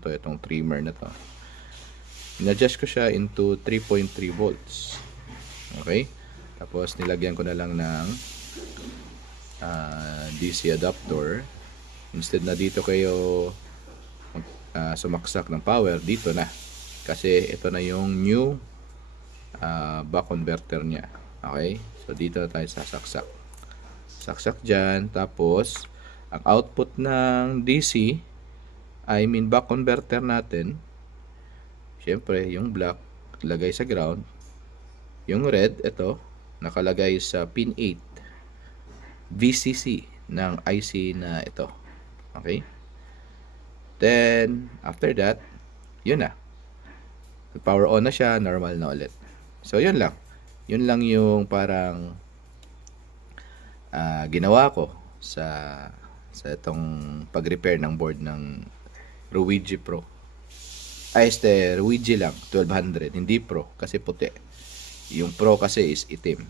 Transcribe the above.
to, itong trimmer na to. In-adjust ko siya into 3.3 volts. Okay? Tapos nilagyan ko na lang ng DC adapter. Instead na dito kayo sumaksak ng power, dito na. Kasi ito na yung new buck converter niya. Okay? So dito na tayo sasaksak. Saksak dyan. Tapos ang output ng DC, I mean buck converter natin, syempre yung black lagay sa ground, yung red ito nakalagay sa pin 8 VCC ng IC na ito. Okay? Then after that, yun na, power on na siya, normal na ulit. So yun lang yung parang ginawa ko sa itong pag-repair ng board ng Ruigi Pro. Ruigi lang, 1200, hindi Pro kasi puti. Yung Pro kasi is itim.